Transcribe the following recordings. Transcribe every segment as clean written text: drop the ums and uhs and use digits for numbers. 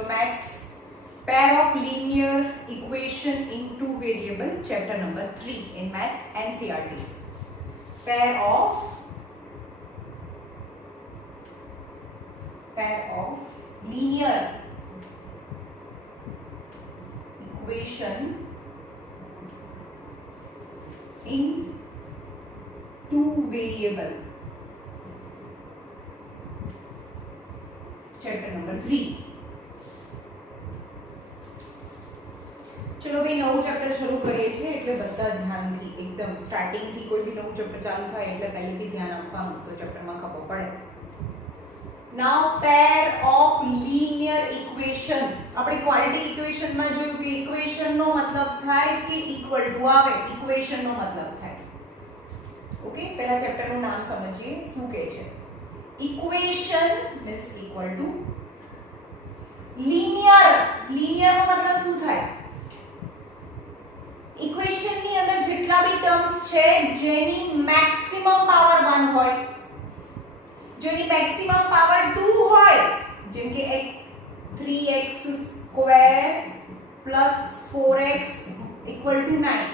चलो maths pair of linear equation in two variable, chapter number 3 in maths NCERT. pair of linear equation in two variable, chapter number 3. चलो भाई नવું chapter શરૂ કરીએ છીએ એટલે બધા ધ્યાનથી એકદમ સ્ટાર્ટિંગ થી કોઈ બી નવું ચેપ્ટર ચાલુ થાય એટલે પહેલેથી ધ્યાન આપવાનું તો ચેપ્ટરમાં ખબર પડે. નાઉ પેર ઓફ લિનિયર ઇક્વેશન. આપણે ક્વોડ્રેટિક ઇક્વેશન માં જોયું કે ઇક્વેશન નો મતલબ થાય કે ઇક્વલ ટુ આવે, ઇક્વેશન નો મતલબ થાય. ઓકે, પહેલા ચેપ્ટર નું નામ સમજીએ શું કહે છે. Equation means equal to linear. Linear નો મતલબ શું થાય? ઇક્વેશન ની અંદર જેટલા બી ટર્મ્સ છે જેની મેક્સિમમ પાવર 1 હોય, જેની મેક્સિમમ પાવર 2 હોય, જેમ કે 3x square plus 4x equal to 9,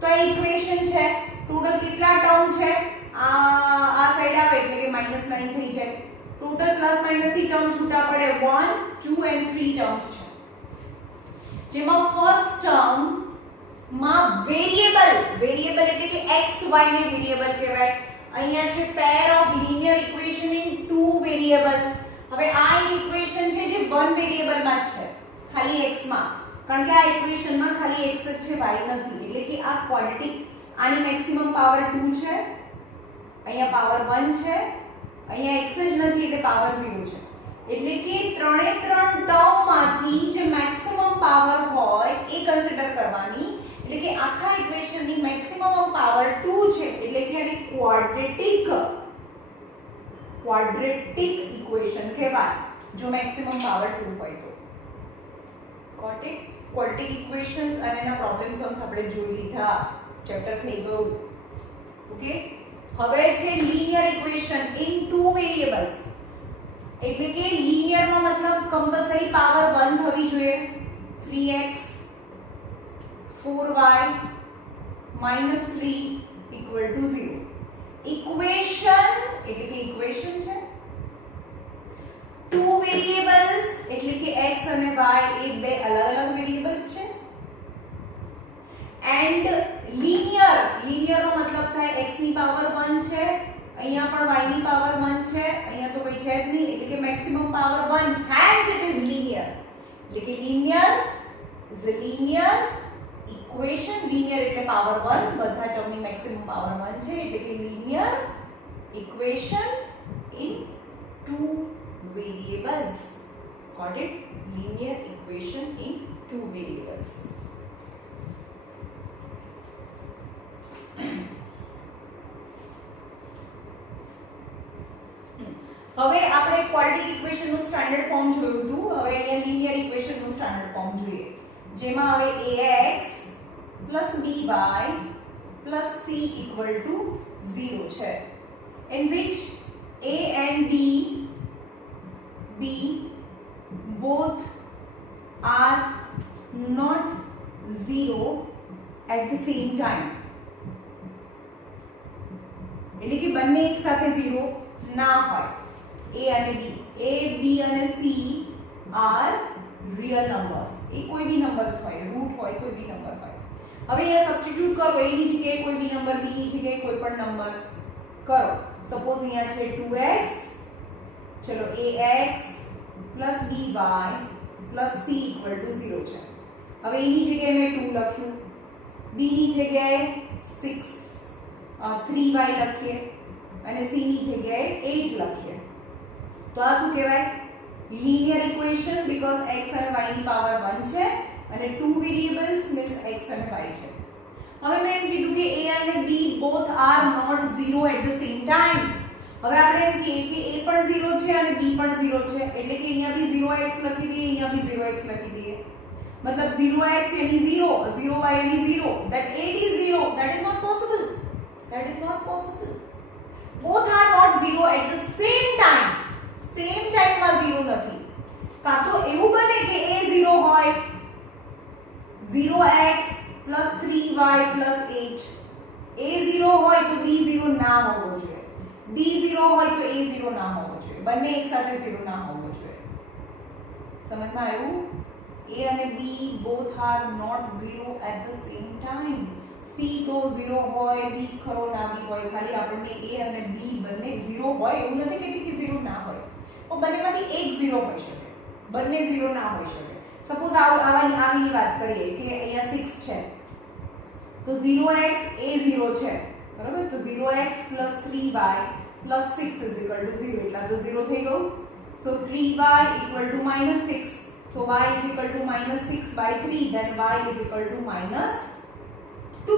તો આ ઇક્વેશન છે. ટોટલ કેટલા ટર્મ છે? આ સાઈડ આવે એટલે કે -9 થઈ જાય. ટોટલ પ્લસ માઈનસ થી ટર્મ છૂટા પડે 1 2 and 3 ટર્મ્સ છે, જેમાં ફર્સ્ટ ટર્મ માં વેરીએબલ એટલે કે x y ને વેરીએબલ કહેવાય. અહીંયા છે pair of linear equation in two variables. હવે આ ઇક્વેશન છે જે વન વેરીએબલ માં છે, ખાલી x માં, કારણ કે આ ઇક્વેશન માં ખાલી x જ છે, y નથી. એટલે કે આ ક્વોડ્રેટિક, આની મેક્સિમમ પાવર 2 છે, અહીંયા પાવર 1 છે, અહીંયા x જ નથી એટલે પાવર 0 છે. એટલે કે ત્રણે ત્રણ ટર્મ માંથી જે મેક્સિમમ પાવર હોય એ કન્સિડર કરવાની. એટલે કે આખા ઇક્વેશન ની મેક્સિમમ પાવર 2 છે, એટલે કે આને ક્વોડ્રેટિક ઇક્વેશન કહેવાય જો મેક્સિમમ પાવર 2 હોય તો. ક્વોડ્રેટિક ઇક્વેશન્સ અને એના પ્રોબ્લેમ સમ્સ આપણે જોઈ લીધા, ચેપ્ટર થઈ ગયું. ઓકે, હવે છે linear equation in two variables. એટલે કે લિનિયર નો મતલબ કમ્પલસરી પાવર 1 થવી જોઈએ. 3x 4y -3 equal to 0. Equation એટલે કે ઇક્વેશન છે. ટુ વેરીએબલ્સ એટલે કે x અને y એ બે અલગ અલગ વેરીએબલ્સ છે. એન્ડ લિનિયર નો મતલબ થાય x ની પાવર 1 છે, અહીંયા પણ y ની પાવર 1 છે, અહીંયા તો કોઈ છે જ નહીં, એટલે કે maximum power 1, hence it is linear. એટલે કે linear is a linear equation. linear એટલે પાવર 1, બધા ટર્મની મેક્સિમમ પાવર 1 છે, એટલે કે linear equation in two variables. Got it? linear equation in two variables. હવે આપણે ક્વોડ્રેટિક ઇક્વેશન નું સ્ટાન્ડર્ડ ફોર્મ જોયું હતું. હવે અહીંયા લિનિયર ઇક્વેશન નું સ્ટાન્ડર્ડ ફોર્મ જોઈએ, જેમાં હવે ax + by + c = 0 છે, in which a and b both are not 0 at the same time. એટલે કે બંને એક સાથે 0 ના હોય. a અને b, a b અને c આર રિયલ નંબર્સ. એ કોઈ બી નંબર્સ હોય, રૂટ હોય, કોઈ બી નંબર હોય. હવે અહીંયા સબસ્ટિટ્યુટ કરો, a ની જગ્યાએ કોઈ બી નંબર, b ની જગ્યાએ કોઈ પણ નંબર કરો. સપોઝ અહીંયા છે 2x, ચલો ax + by + c = 0 છે. હવે a ની જગ્યાએ મેં 2 લખ્યું, b ની જગ્યાએ 3y લખીએ અને c ની જગ્યાએ 8 લખીએ. તો આ શું કહેવાય? લિનિયર ઇક્વેશન, બીકોઝ x અને y ની પાવર 1 છે અને ટુ વેરીએબલ્સ મીન્સ x અને y છે. હવે મેં એમ કીધું કે a અને b both are not 0 at the same time. હવે આપણે એમ કહીએ કે a પણ 0 છે અને b પણ 0 છે, એટલે કે અહીંયા બી 0x લખી દઈએ, અહીંયા બી 0x લખી દઈએ. मतलब 0x यानी 0, 0y यानी 0, that 8 is 0. That is not possible. That is not possible. Both are not 0 at the same time. Same time માં 0 નથી. કાં તો એવું બને કે a 0 હોય 0x + 3y + 8 a 0 હોય તો b 0 ના હોવો જોઈએ b 0 હોય તો a 0 ના હોવો જોઈએ બંને એકસાથે 0 ના હોવો જોઈએ સમજમાં આવ્યું a અને b both are not 0 at the same time c તો 0 હોય b ખરો ના બી હોય ખાલી આપણને a અને b બંને 0 હોય એવું નથી કહેતી કે 0 ના હોય તો બંનેમાંથી એક 0 હોઈ શકે બંને 0 ના હોઈ શકે સપોઝ આવીની વાત કરીએ કે અહીંયા 6 છે તો 0x a 0 છે બરાબર તો 0x + 3y + 6 = 0 એટલા તો 0 થઈ ગયું so 3y = -6 so y = -6/3 then y = -2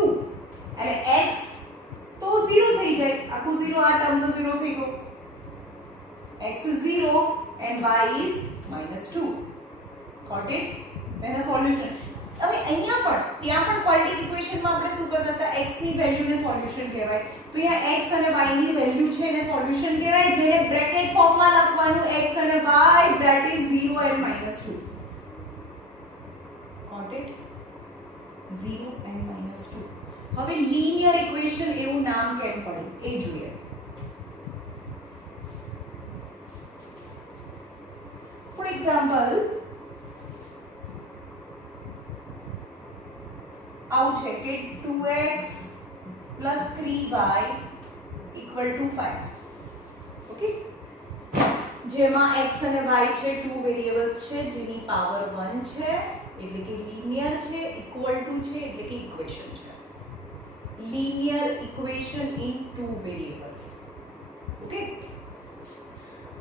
અને x તો 0 થઈ જાય આખું 0 આ ટર્મ તો 0 થઈ ગયો x is 0 and y is -2 got it then a solution હવે અહીંયા પણ ત્યાં પણ ક્વોડ્રેટિક ઇક્વેશનમાં આપણે શું કરતા હતા x ની વેલ્યુને સોલ્યુશન કહેવાય તો અહીંયા x અને y ની વેલ્યુ છે એને સોલ્યુશન કહેવાય જેને બ્રેકેટ ફોર્મમાં લખવાનું x અને y that is 0 and -2 got it 0 and -2 હવે લિનિયર ઇક્વેશન એવું નામ કેમ પડ્યું એ જોઈએ ફોર એક્ઝામ્પલ આવું છે કે 2x + 3y = 5 ઓકે જેમાં x અને y છે ટુ વેરિયેબલ્સ છે જેની પાવર 1 છે એટલે કે લિનિયર છે ઇક્વલ ટુ છે એટલે કે ઇક્વેશન છે linear equation in two variables okay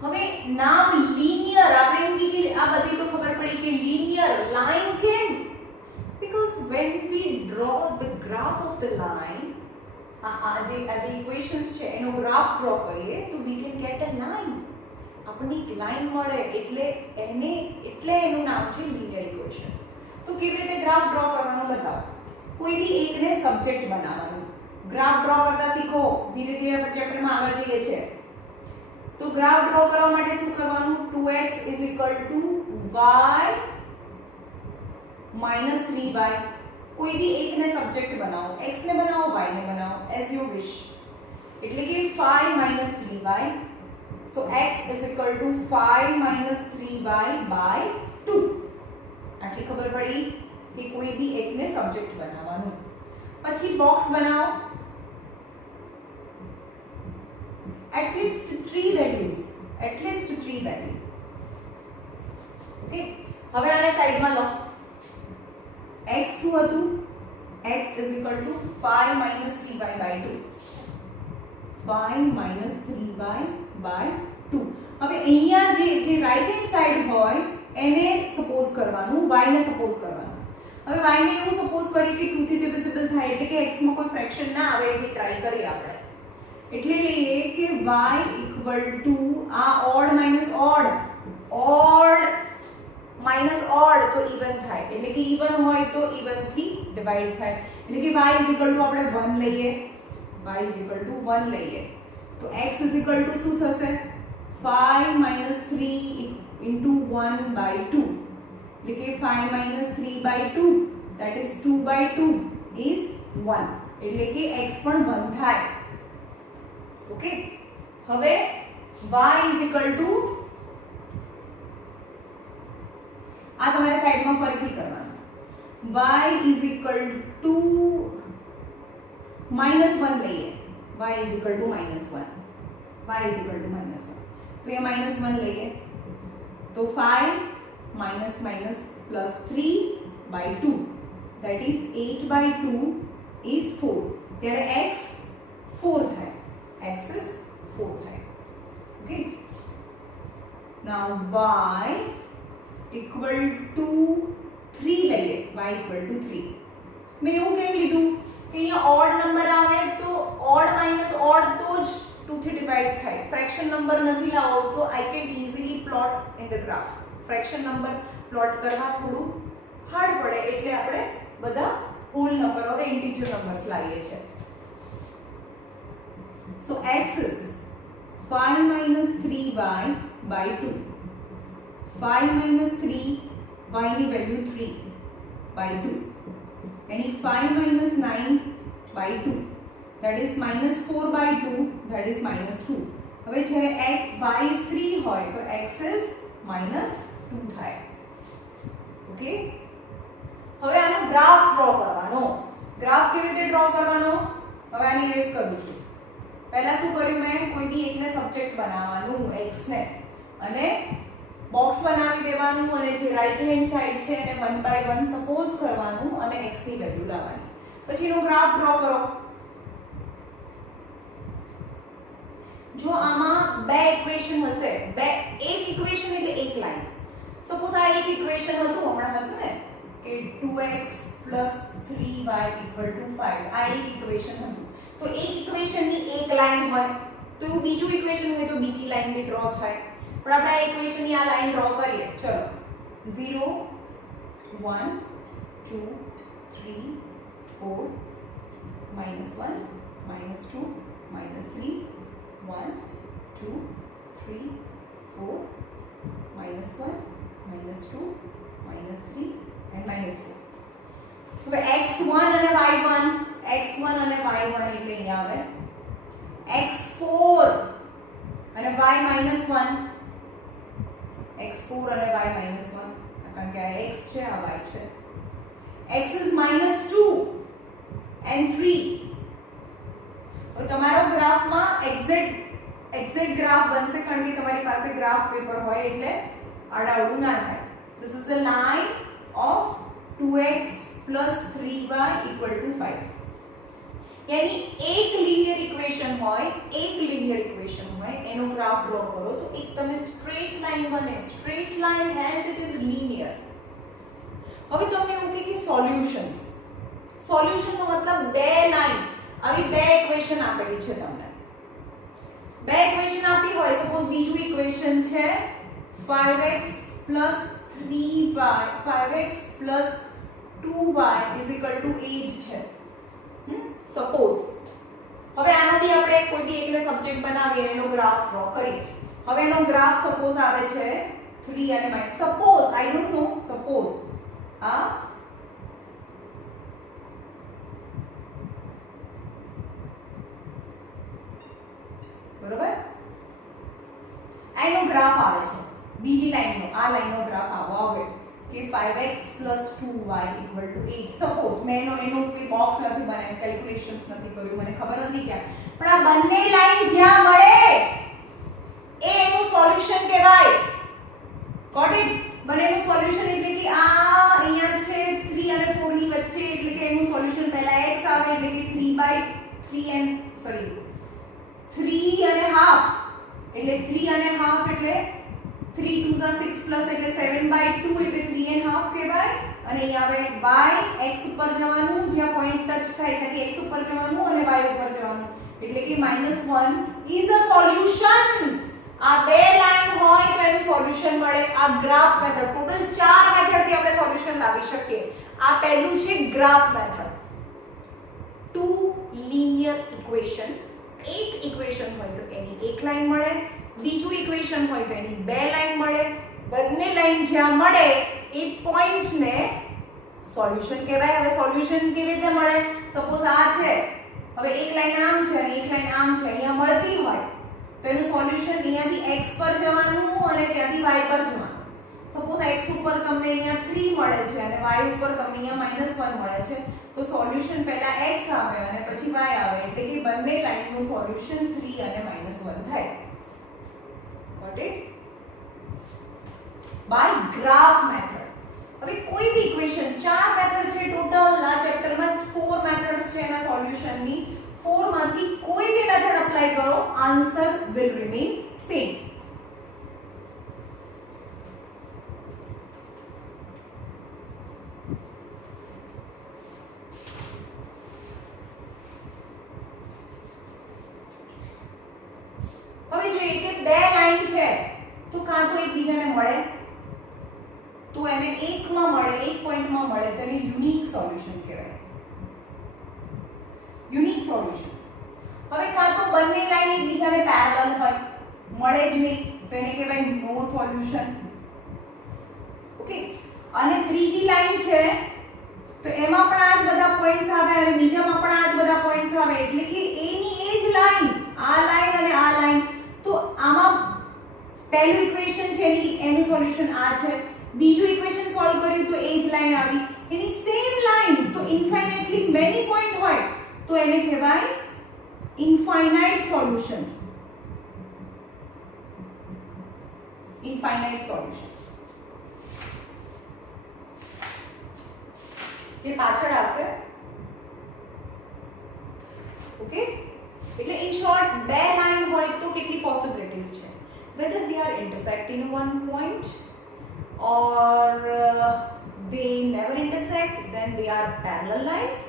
હવે નામ linear આપણે એમ કે આ બધી તો ખબર પડી કે linear line કેમ because when we draw the graph of the line આ જે equations છે એનો ગ્રાફ ડ્રો કરીએ તો we can get a line આપણને એક લાઈન મળે એટલે એનું નામ છે linear equation તો કેવી રીતે ગ્રાફ ડ્રો કરવાનું બતાવો કોઈ भी એકને સબ્જેક્ટ બનાવવાનું ગ્રાફ ડ્રો કરતા શીખો ધીરે ધીરે ચેપ્ટરમાં આગળ જઈએ છે તો ગ્રાફ ડ્રો કરવા માટે શું કરવાનું 2x = y - 3y કોઈ भी એકને સબ્જેક્ટ બનાવો x ને બનાવો y ને બનાવો as you wish એટલે કે 5 - 3y so x = 5 - 3y/2 આટલી ખબર પડી કે કોઈ भी એકને સબ્જેક્ટ બનાવવાનું પછી બોક્સ બનાવો at least 3 values ઓકે હવે આને સાઈડમાં લો x શું હતું x = 5 - 3y/2 5 - 3y/2 હવે અહીંયા જે રાઈટ હેન્ડ સાઈડ હોય એને સપોઝ કરવાનું y ને સપોઝ કરવાનું હવે y ને એવું સપોઝ કરીએ કે 2 થી ડિવિઝિબલ થાય એટલે કે x માં કોઈ ફ્રેક્શન ના આવે એની ટ્રાય કરીએ આપણે એટલે લઈએ કે y = આ ઓડ માઈનસ ઓડ તો ઇવન થાય એટલે કે ઇવન હોય તો ઇવન થી ડિવાઈડ થાય એટલે કે y = આપણે 1 લઈએ તો x = શું થશે 5 - 3 * 1/2 એટલે કે 5 - 3/2 that is 2/2 is 1 એટલે કે x પણ 1 થાય ઓકે હવે y આ તમારે સાઈડમાં ફરીથી કરવાનું y -1 લઈએ y = -1 તો એ -1 લઈએ તો 5 - +3/2 that is 8/2 is 4 ત્યારે x 4 થાય x is 4 થાય okay now y = 3 લઈએ y = 3 મેં એવું કેમ લીધું કે અહીંયા ઓડ નંબર આવે તો ઓડ માઈનસ ઓડ તો જ 2 થી ડિવાઈડ થાય ફ્રેક્શન નંબર નથી લાવો તો I can easily plot in the graph fraction number plot કરવા થોડું હાર્ડ પડે એટલે આપણે બધા હોલ નંબર ઓર ઇન્ટીજર નંબર્સ લાવીએ છીએ so x is 5 - 3y/2 5 minus 3 y ની વેલ્યુ 3 by 2 यानी 5 minus 9 by 2 that is minus 4 by 2 that is minus 2 હવે જ્યારે y is 3 હોય તો x is minus 2 થાય ઓકે હવે આનો ગ્રાફ ડ્રો કરવાનો ગ્રાફ કેવી રીતે ડ્રો કરવાનો હવે આની રેસ કરું છું પહેલા શું કર્યું મેં કોઈ બી એકને સબ્જેક્ટ બનાવવાનું x ને અને બોક્સ બનાવી દેવાનું અને જે રાઈટ હેન્ડ સાઈડ છે એને 1 by 1 સપોઝ કરવાનું અને x ની વેલ્યુ લાવવાની પછી એનો ગ્રાફ ડ્રો કરો જો આમાં બે ઇક્વેશન હશે બે એક ઇક્વેશન એટલે એક લાઈન સપોઝ આ એક ઇક્વેશન હતું હમણાં હતું ને કે 2x 3y 5 આ એક ઇક્વેશન હતું તો એક ઇક્વેશનની એક લાઈન હોય તો એવું બીજું ઇક્વેશન હોય તો બીજી લાઈન બી ડ્રો થાય પણ આપણે આ ઇક્વેશનની આ લાઈન ડ્રો કરીએ ચલો 0 1 2 3 4 -1 -2 -3 1 2 3 4 -1 -2 -3 and -4 હવે x1 અને y1 અને y1 એટલે અહીંયા આવે x4 અને y-1 x4 અને y-1 કારણ કે આ x છે આ y છે x is -2 and 3 હવે તમારો ગ્રાફમાં એક્ઝેક્ટ ગ્રાફ બનશે કારણ કે તમારી પાસે ગ્રાફ પેપર હોય એટલે આડાઅવળું ના થાય this is the line of 2x plus 3y equal to 5 यानी एक लीनियर इक्वेशन હોય એનો ગ્રાફ ડ્રો કરો તો એક તમે સ્ટ્રેટ લાઈન બને straight line hence it is linear હવે તમને એવું કે સોલ્યુશન્સ સોલ્યુશન નો મતલબ બે લાઈન આવી બે ઇક્વેશન આપેલી છે તમને બે ઇક્વેશન આપી હોય સપોઝ બીજું ઇક્વેશન છે 5x 2y is equal to 8 છે સપોઝ હવે આનાથી આપણે કોઈ બી એકને સબ્જેક્ટ બનાવીએ એનો ગ્રાફ ડ્રો કરીએ હવે એનો ગ્રાફ સપોઝ આવે છે 3 અને minus suppose I don't know suppose આ બરોબર આનો ગ્રાફ આવે છે બીજી લાઈનનો આ લાઈનનો ગ્રાફ આવો આવે કે 5x 2y 8 સપોઝ મેં એનો કોઈ બોક્સ નથી બનાવ્યું કેલ્ક્યુલેશન્સ નથી કર્યું મને ખબર નથી ક્યાં પણ આ બંને લાઈન જ્યાં મળે એ એનું સોલ્યુશન કહેવાય ગોટ ઇટ બંનેનું સોલ્યુશન એટલે કે આ અહીંયા છે 3 અને 4 ની વચ્ચે એટલે કે એનું સોલ્યુશન પહેલા x આવે એટલે કે 3 અને હાફ એટલે 3 અને હાફ એટલે 3 2 6 plus એટલે 7/2 એટલે 3 and half કહેવાય અને અહીંયા આવે y x ઉપર જવાનું જ્યાં પોઈન્ટ ટચ થાય ત્યાંથી x ઉપર જવાનું અને y ઉપર જવાનું એટલે કે -1 is a solution આ બે લાઈન હોય તો એનું સોલ્યુશન મળે આ ગ્રાફ મેથડ ટોટલ 4 મેથડ થી આપણે સોલ્યુશન લાવી શકીએ આ પહેલું છે graph method to linear equations એક ઇક્વેશન હોય તો એની એક લાઈન મળે બીજું ઇક્વેશન હોય તો એની બે લાઈન મળે બંને લાઈન જ્યાં મળે એ પોઈન્ટને સોલ્યુશન કહેવાય હવે સોલ્યુશન કેવી રીતે મળે સપોઝ આ છે હવે એક લાઈન આમ છે અને એક લાઈન આમ છે અહીંયા મળતી હોય તો એનું સોલ્યુશન અહીંયાથી x પર જવાનું અને ત્યાંથી y પર જવાનું સપોઝ x ઉપર તમને અહીંયા 3 મળે છે અને y ઉપર તમને અહીંયા -1 મળે છે તો સોલ્યુશન પહેલા x આવે અને પછી y આવે એટલે કે બંને લાઈનનું સોલ્યુશન 3 અને -1 થાય got it by graph method હવે કોઈ બી ઇક્વેશન 4 મેથડ છે ટોટલ આ ચેપ્ટરમાં 4 મેથડ્સ છે એના સોલ્યુશનની 4 માંથી કોઈ બી મેથડ એપ્લાય કરો આન્સર will remain same હવે જોઈએ કે બે લાઈન છે તો કાં તો એકબીજાને મળે તો એને એકમાં મળે એક પોઈન્ટમાં મળે તો એને યુનિક સોલ્યુશન કહેવાય યુનિક સોલ્યુશન હવે કાં તો બંને લાઈન એકબીજાને પેરેલલ હોય મળે જ નહીં તો એને કહેવાય નો સોલ્યુશન અને ત્રીજી લાઈન છે તો એમાં પણ આ જ બધા પોઈન્ટ્સ આવે અને બીજામાં પણ આ જ બધા પોઈન્ટ્સ આવે એટલે કે એની એ જ લાઈન આ લાઈન અને આ લાઈન તો આમાં પહેલું ઇક્વેશન છે એનું સોલ્યુશન આ છે બીજું ઇક્વેશન સોલ્વ કર્યું તો એ જ લાઈન આવી એની સેમ લાઈન તો ઇન્ફાઇનાઇટલી મેની પોઈન્ટ હોય તો એને કહેવાય ઇન્ફાઇનાઇટ સોલ્યુશન ઇન્ફાઇનાઇટ સોલ્યુશન જે પાછળ આવશે ઓકે એટલે ઇન શોર્ટ બે લાઈન હોય તો કેટલી પોસિબિલિટીઝ છે whether they are intersecting one point or they never intersect then they are parallel lines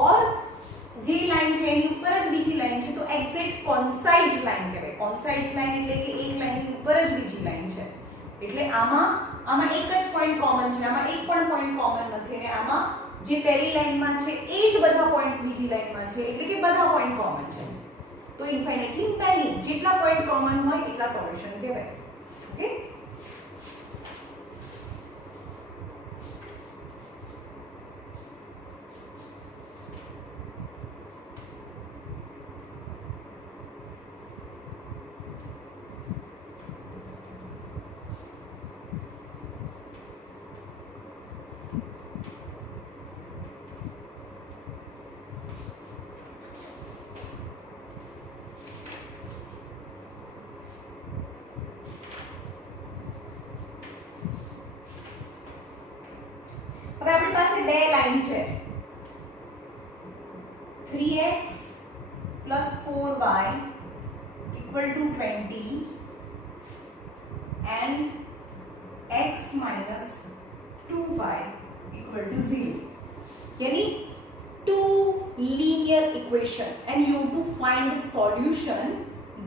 or જે લાઈન છે એની ઉપર જ બીજી લાઈન છે તો એક્ઝેક્ટ કોન્સાઇડ્સ લાઈન કહેવાય કોન્સાઇડ્સ લાઈન એટલે કે એક લાઈનની ઉપર જ બીજી લાઈન છે એટલે આમાં એક જ પોઈન્ટ કોમન છે આમાં એક પણ પોઈન્ટ કોમન નથી અને આમાં જે પહેલી લાઈનમાં છે એ જ બધા પોઈન્ટ્સ બીજી લાઈનમાં છે એટલે કે બધા પોઈન્ટ કોમન છે તો ઇન્ફાઇનાઇટલી મેની જેટલા પોઈન્ટ કોમન હોય એટલા સોલ્યુશન કહેવાય ઓકે હવે આપણી પાસે બે લાઈન છે 3x + 4y = 20 and x - 2y = 0 यानी two linear equation and you have to find the solution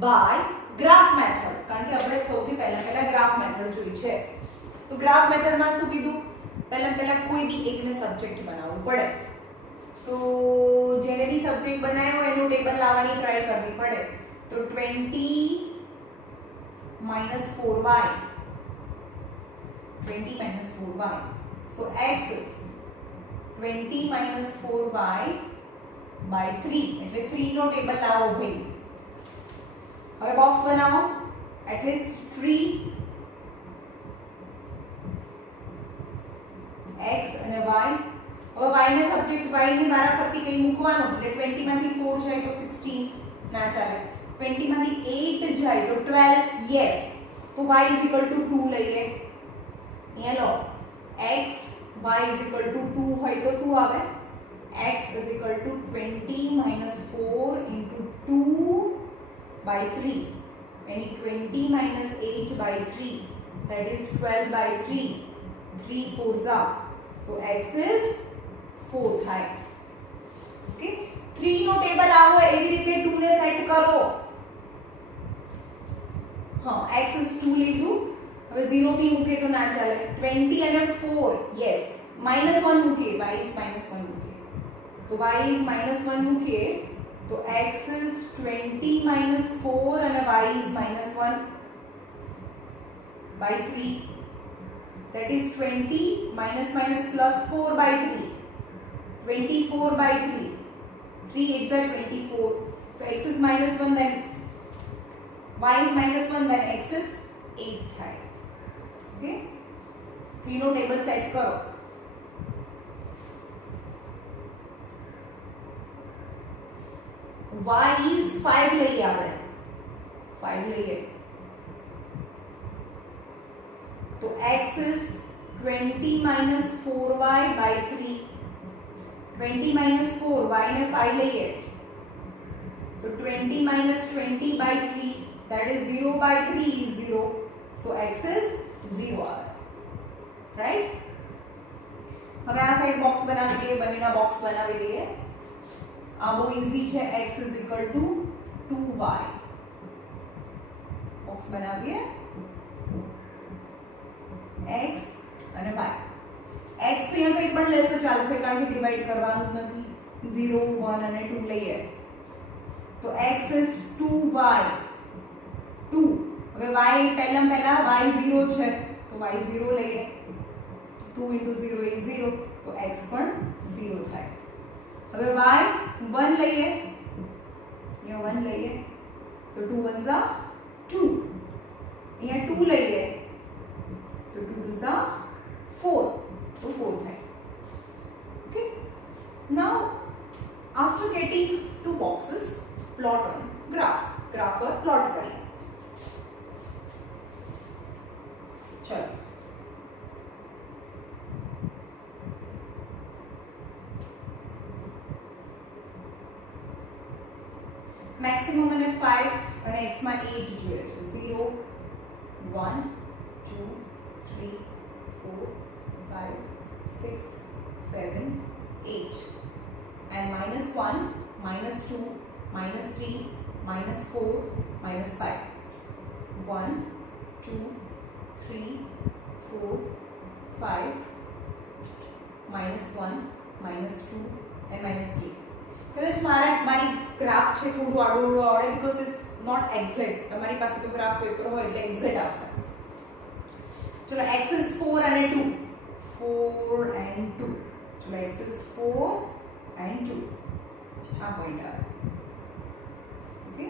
by graph method કારણ કે આપણે સૌથી પહેલા graph method જોઈ છે તો graph method માં શું કીધું પહેલા કોઈ બી એકને સબ્જેક્ટ બનાવવું પડે તો જેને બી સબ્જેક્ટ બનાવ્યો એનું ટેબલ લાવવાની ટ્રાય કરવી પડે તો 20 - 4y 20 - 4y so x is 20 - 4y by 3 એટલે 3 નો ટેબલ લાવો ભાઈ હવે બોક્સ બનાવો at least 3 x અને y હવે y ને સબ્જેક્ટ y ની મારા ફરતી કઈ મૂકવાનું એટલે 20 માંથી 4 જાય તો 16 ના ચાલે 20 માંથી 8 જાય તો 12 yes તો y = 2 લઈએ અહીંયા લો x y = 2 હોય તો શું આવે x = 20 - 4 * 2/3 यानी 20 - 8/3 that is 12/3 3 4s are so x is 4 થાય ઓકે 3 નો ટેબલ આવો એવી રીતે 2 ને સેટ કરો હા x is 2 લીધું હવે 0 બી મૂકે તો ના ચાલે 20 અને 4 yes -1 મૂકે y is -1 મૂકે તો y is -1 મૂકે તો x is 20 - 4 અને y is -1/3 that is 20 minus minus plus 4/3 24/3 3 8 are 24 so x is -1 then y is -1 then x is 8 થાય ઓકે 3 નો ટેબલ સેટ કરો y is 5 લઈએ આપણે 5 લઈએ तो x is 20 - 4y by 3 20 - 4 y ने 5 લઈએ तो 20 - 20 by 3 that is 0/3 is 0 so x is 0 right હવે આ સાઈડ બોક્સ બનાવી દઈએ બંનેના બોક્સ બનાવી દઈએ આ બહુ ઈઝી છે x is equal to 2y box બનાવીએ x અને y x તો અહીંયા કંઈ પણ લેસ તો ચાલશે કારણ કે ડિવાઈડ કરવાનું જ નથી 0 1 અને 2 લઈએ તો x is 2y 2 હવે y પહેલા y 0 છે તો y 0 લઈએ 2 into 0 is 0, તો x પણ 0 થાય. હવે y 1 લઈએ, અહીંયા 1 લઈએ તો 2 1s are 2, અહીંયા 2 લઈએ તો 2 2s are 4, તો 4 થાય. Okay, now after getting two boxes, plot on graph पर plot करें. चलो मैक्सिमम मैंने 5 અને x માં 8 જોઈએ છે. 0 1 2 3 4 5 6 7 8 and -1 -2 -3 -4 -5. 1 2 3 4 5 -1 -2 and -3. કદાચ મારી ગ્રાફ છે થોડું આડું આવડે બીકોઝ ઇટ્સ નોટ એક્ઝેક્ટ. તમારી પાસે તો ગ્રાફ પેપર હોય એટલે એક્ઝેક્ટ આવશે. ચલો x is 4 અને 2, 4 and 2. ચલો x is 4 and 2, આ પોઈન્ટ આવે. Okay,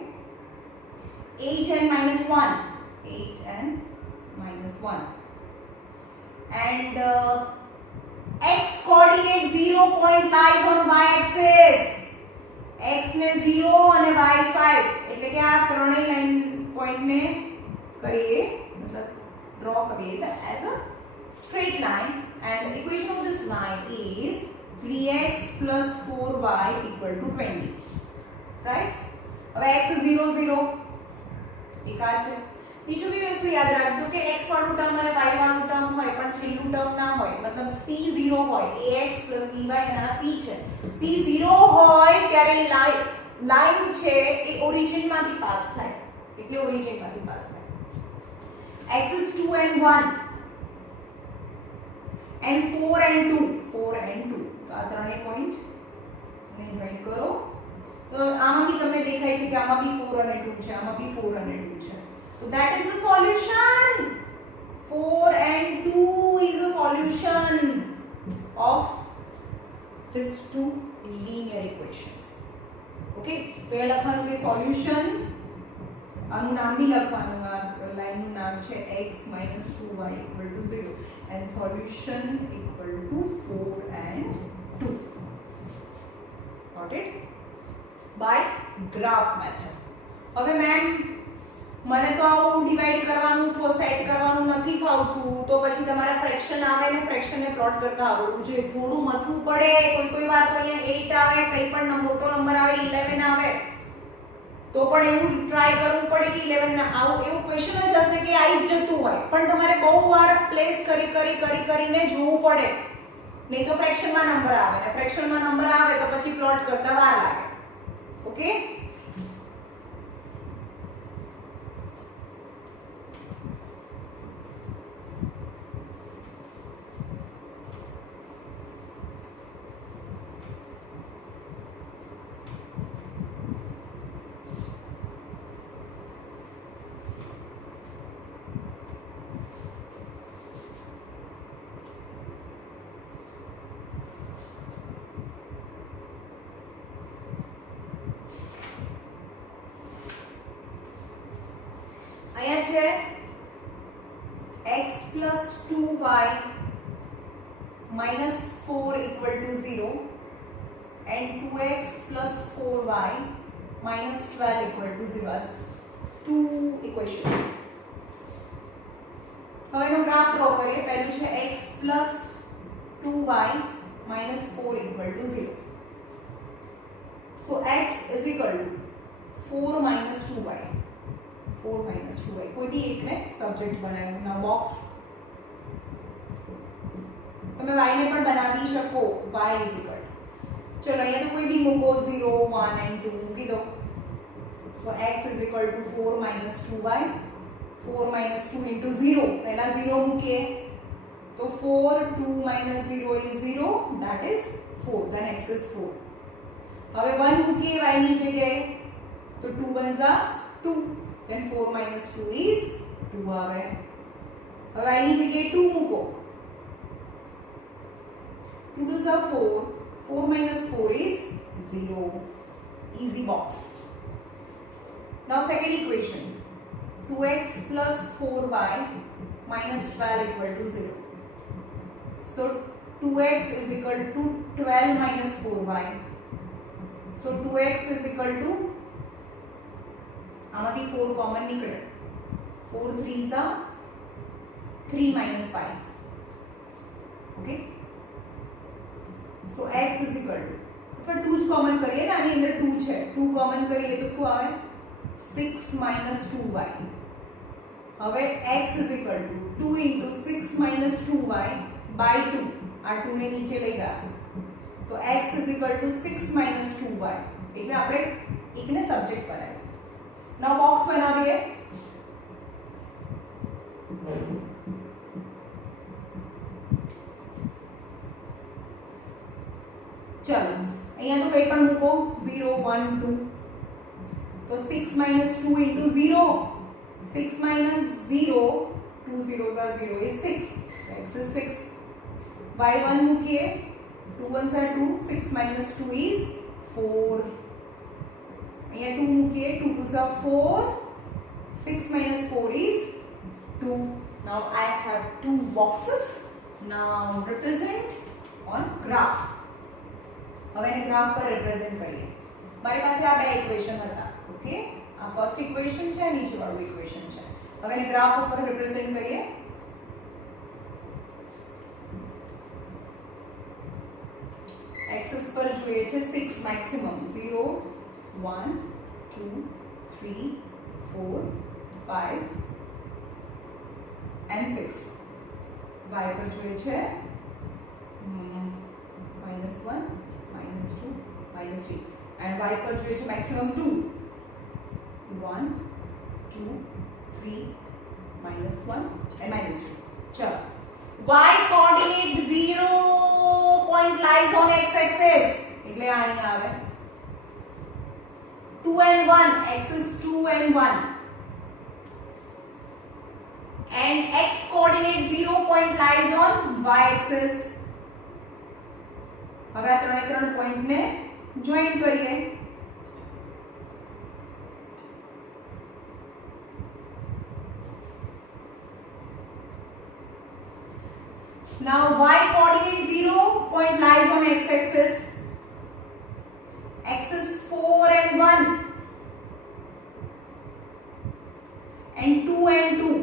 8 and -1, 8 and -1, and x coordinate 0 point lies on y axis. x ને 0 અને y 5, એટલે કે આ ત્રણેય લાઈન પોઈન્ટ ને કરીએ મતલબ ડ્રો કરીએ as a straight line, and the equation of this line is 3x plus 4y equal to 20. Right? હવે x 0 0 એક આ છે. બીજું બી વસ્તુ યાદ રાખજો કે x વાળું ટર્મ અને y વાળું ટર્મ હોય પણ છેલ્લું ટર્મ ના હોય, મતલબ c 0 હોય, ax by અને આ c છે. c 0 હોય ત્યારે લાઈન છે એ ઓરિજિન માંથી પાસ થાય, એટલે ઓરિજિન માંથી પાસ થાય. x is 2 and 1 and 4 and 2, 4 and 2, તો આ ત્રણેય પોઈન્ટ ને જોઈન કરો તો આમાં બી તમને દેખાય છે કે આમાં બી 4 અને 2 છે, આમાં બી 4 અને 2 છે. So that is the solution. 4 and 2 is the solution of these two linear equations. Okay, તો એ લખવાનું કે solution, આનું નામ બી લખવાનું, આ લાઈનનું નામ છે x - 2y = 0 and solution equal to 4 and 2. Got it? By graph method. હવે મેમ મને તો આવું ડિવાઈડ કરવાનું સેટ કરવાનું નથી ફાવતું, તો પછી તમારા ફ્રેક્શન આવે ને ફ્રેક્શન ને પ્લોટ કરતા આવડવું જોઈએ. થોડું મથવું પડે, કોઈ વાર તો અહીંયા 8 આવે, કઈ પણ મોટો નંબર આવે, 11 આવે તો પણ એવું ટ્રાય કરવું પડે કે 11 ના આવું એવું ક્વેશ્ચન જ હશે કે આવી જ જતું હોય, પણ તમારે બહુ વાર પ્લેસ કરીને જોવું પડે, નહીં તો ફ્રેક્શનમાં નંબર આવે ને ફ્રેક્શનમાં નંબર આવે તો પછી પ્લોટ કરતા વાર લાગે. ઓકે, અહીંયા છે x plus 2y minus 4 equal to 0 and 2x plus 4y minus 12 equal to 0 as two equations. હવે એનો ગ્રાફ ડ્રો કરીએ. પહેલું છે x plus 2y minus 4 equal to 0. So x is equal to 4 minus 2y. 4 minus 2y. કોઈ બી એકને subject બનાવ્યું ના box. તમે y ને પણ બનાવી શકો. y is equal. ચલો અહીંયા તો કોઈ બી મૂકો 0 1 and 2 મૂકી દો. So x is equal to 4 minus 2y. 4 minus 2 into 0. પહેલા 0 મૂકીએ તો 4 2 minus 0 is 0, that is 4. Then x is 4. હવે 1 મૂકીએ y ની જગ્યાએ તો 2 1s are 2. Then 4 minus 2 is 2 આવે. હવે y ની જગ્યાએ 2 મૂકો 2 2s are 4. 4 minus 4 is 0. Easy box. Now second equation. 2x plus 4y minus 12 equal to 0. So 2x is equal to 12 minus 4y. So 2x is equal to આમાંથી 4 common નીકળે. 4 3s are 3 minus 5. Okay. So x is equal to पर 2 જ common કરીએ ને આની અંદર 2 છે 2 common કરીએ તો શું આવે 6 minus 2y. હવે x is equal to 2 into 6 minus 2y by 2. આ 2 ને નીચે લઈ ગયા તો x is equal to 6 minus 2y. એટલે આપણે એકને સબ્જેક્ટ બનાવીએ. નાઉ બોક્સ બનાવીએ. ચલો અહીંયા તો કંઈ પણ મૂકો 0 1 2 તો 6 minus 2 into 0 6 minus 0 2 zeros are 0 is 6. X is 6. y1 મૂકીએ 2 1s are 2 6 minus 2 is 4. અહીંયા 2 મૂકીએ 2 2s are 4 6 minus 4 is 2. Now I have two boxes. Now represent on graph. હવે એને ગ્રાફ પર રિપ્રેઝન્ટ કરીએ. મારી પાસે આ બે ઇક્વેશન હતા. ઓકે, આ ફર્સ્ટ ઇક્વેશન છે, નીચે વાળું ઇક્વેશન છે. હવે એને ગ્રાફ ઉપર રિપ્રેઝન્ટ કરીએ. એક્સિસ પર જોઈએ છે 6 મેક્સિમમ 0 1 2 3 4 5 and 6. y પર જોઈએ છે -1 -2 -3 and y પર જોઈએ છે maximum 2 1 2 3 -1 and -2. ચલો y coordinate 0 point lies on x axis એટલે આ અહીં આવે 2 and 1 axis 2 and 1 and x coordinate 0 point lies on y axis. હવે આ ત્રણે પોઈન્ટ ને જોઈન કરીએ. Now y coordinate 0 point lies on x axis. Axis 4 and 1 and 2 and 2.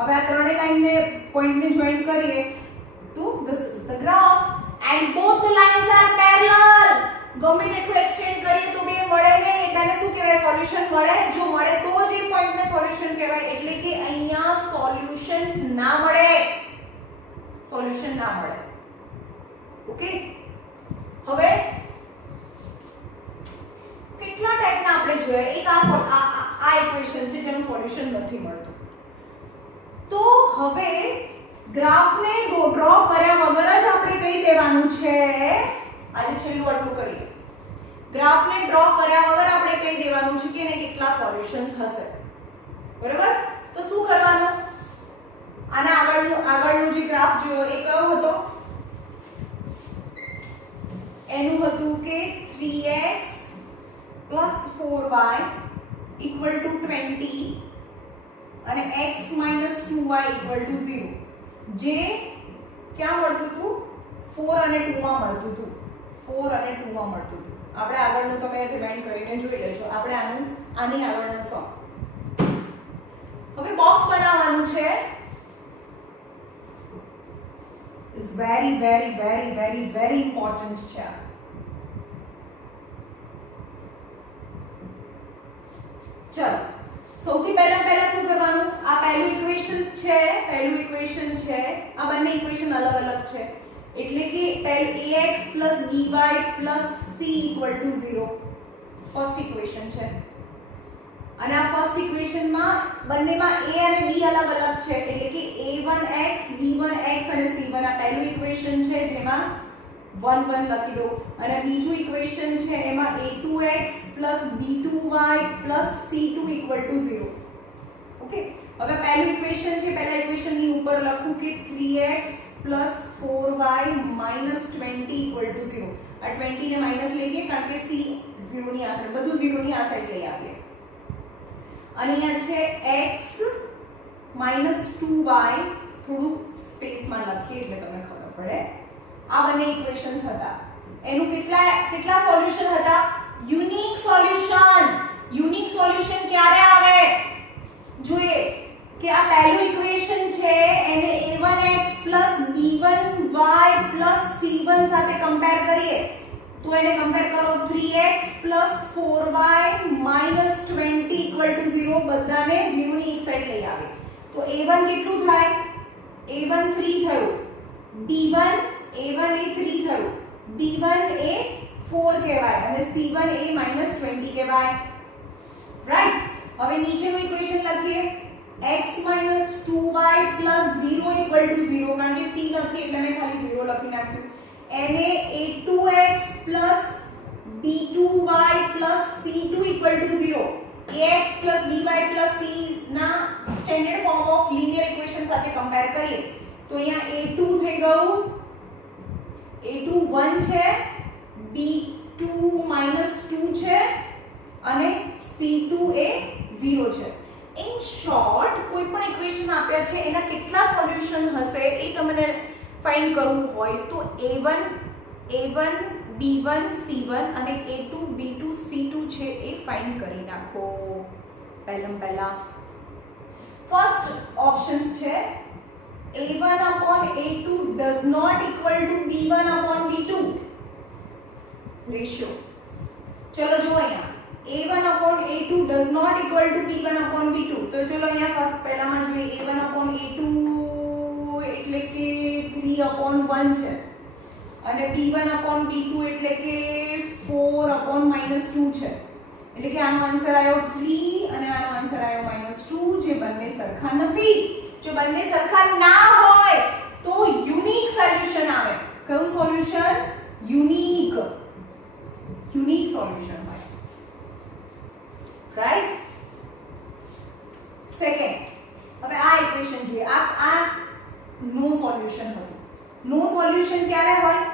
હવે આ ત્રણે લાઈન ને પોઈન્ટ ને જોઈન કરીએ તો this is the graph and both the lines are parallel. ગમે તેટલું એક્સટેન્ડ કરીએ તો બે મળે નહીં એટલે શું કહેવાય સોલ્યુશન મળે. જો મળે તો જ એ પોઈન્ટ ને સોલ્યુશન કહેવાય. એટલે કે અહીંયા સોલ્યુશન ના મળે. સોલ્યુશન ના મળે. ઓકે, હવે કેટલા ટાઈપના આપણે જોયા. એક આ ઇક્વેશન છે જેનું સોલ્યુશન નથી મળતું. તો હવે ગ્રાફને ડ્રો કર્યા વગર જ આપણે કહી દેવાનું છે. આજે છેલ્લું આટલું કરીએ. ગ્રાફને ડ્રો કર્યા વગર આપણે કહી દેવાનું છે કે એને કેટલા સોલ્યુશન્સ હશે. બરાબર? તો શું કરવાનું? આના આગળનું જે ગ્રાફ જોયો એ કયો હતો? એનું હતું કે 3x + 4y = 20 અને x - 2y = 0. જે ક્યાં મળતું હતું? 4 અને 2 માં મળતું હતું. 4 અને 2 માં મળતું હતું. આપણે આગળનું તમે રિમાઇન્ડ કરીને જોઈ લેજો. આપણે આની આગળનો સો. હવે બોક્સ બનાવવાનું છે. is very very very very very important છે. ચલો સૌથી પહેલા શું કરવાનું? આ પહેલું ઇક્વેશન છે. આ બંને ઇક્વેશન અલગ અલગ છે. એટલે કે પહેલું ax + by + c = 0 first equation છે. અને આ ફર્સ્ટ ઇક્વેશનમાં બંનેમાં a અને b અલગ અલગ છે. એટલે કે a1x b1x અને c1 આ પહેલું ઇક્વેશન છે જેમાં 1 1 લખી દો. અને બીજું ઇક્વેશન છે એમાં a2x + b2y + c2 = 0. ઓકે, હવે પહેલું ઇક્વેશન છે, પહેલા ઇક્વેશનની ઉપર લખું કે 3x + 4y - 20 = 0. આ 20 ને માઈનસ લઈએ કારણ કે c 0 ની આ સાઈડ, બધું 0 ની આ સાઈડ લઈ આવીએ. અને અહીંયા છે x - 2y, થોડું સ્પેસમાં લખીએ એટલે તમને ખબર પડે. આ બંને ઇક્વેશન્સ હતા. એનું કેટલા સોલ્યુશન હતા? Unique solution. યુનિક સોલ્યુશન ક્યારે આવે જોઈએ કે આ પહેલું ઇક્વેશન છે એને a1x + b1y + c1 સાથે કમ્પેર કરીએ તો એને કમ્પેર કરો 3x + 4y - 20 = 0. બધાને 0 ની એક સાઈડ લઈ આવે તો a1 કેટલું થાય? a1 3 થયું, b1 a1 એ 3 થયું, b1 એ 4 કહેવાય અને c1 એ -20 કહેવાય. રાઈટ. હવે નીચેનું ઇક્વેશન લખીએ x - 2y + 0 = 0. કારણ કે c નથી એટલે મેં ખાલી 0 લખી નાખ્યું. એને a2x + b2y + c2 = 0. ax + by + c ના standard form of linear equation સાથે કમ્પેર કરીએ તો અહીંયા a2 થઈ ગયું, a2 1 છે, b2 -2 છે અને c2 એ 0 છે. ઇન શોર્ટ કોઈ પણ ઇક્વેશન આપ્યા છે એના કેટલા સોલ્યુશન હશે એ તમને ફાઇન્ડ કરવું હોય તો a1 b1 c1 અને a2 b2 c2 છે એ ફાઇન્ડ કરી નાખો. પહેલા ફર્સ્ટ ઓપ્શન્સ છે a1/a2 does not equal to b1/b2 ratio. ચલો જો અહીંયા a1/a2 does not equal to b1/b2. તો ચલો અહીંયા ફર્સ્ટ પહેલામાં જોઈએ a1/a2 એટલે કે 3/1 છે અને b1/b2 એટલે કે 4/-2 છે. એટલે કે આનો આન્સર આવ્યો 3 અને આનો આન્સર આવ્યો -2, જે બંને સરખા નથી. જો બંને સરખા ના હોય તો યુનિક સોલ્યુશન આવે. કયું સોલ્યુશન? યુનિક સોલ્યુશન હોય. રાઈટ. સેકન્ડ, હવે આ ઇક્વેશન જોઈએ. આ નો સોલ્યુશન હતું. નો સોલ્યુશન ક્યારે હોય?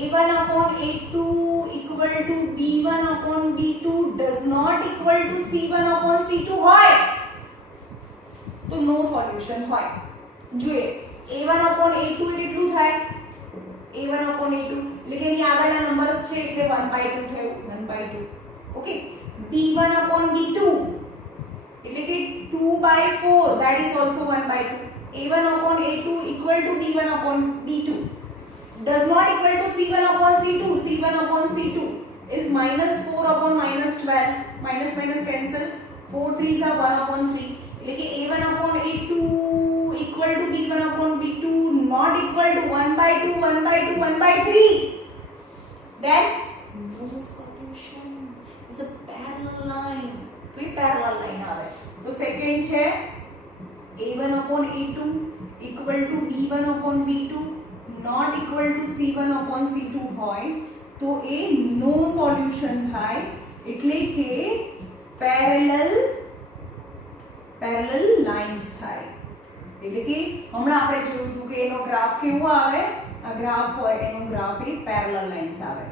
a1/a2 equal to b1/b2 does not equal to c1/c2 હોય તો નો સોલ્યુશન હોય. જોઈએ a1/a2 કેટલું થાય? a1/a2 એટલે કે એની આગળના નંબર્સ છે એટલે 1/2 થયું, 1/2. ઓકે. b1/b2 એટલે કે 2/4, that is also 1/2. a1/a2 equal to b1/b2 does not equal to c1/c2. c1/c2 is -4/-12. minus cancel. 4 3s are 1/3. એટલે કે a1/a2 equal to b1/b2 not equal to 1/2, 1/2, 1/3. Then no solution is a parallel line. તો એ parallel line આવે. તો second છે a1/a2 equal to b1/b2 not equal to c1/c2 હોય તો એ નો solution થાય. એટલે કે પેરેલલ લાઇન્સ થાય. એટલે કે હમણાં આપણે જોયું હતું કે એનો ગ્રાફ કેવો આવે? આ ગ્રાફ હોય એનો ગ્રાફ એ પેરેલલ લાઇન્સ આવે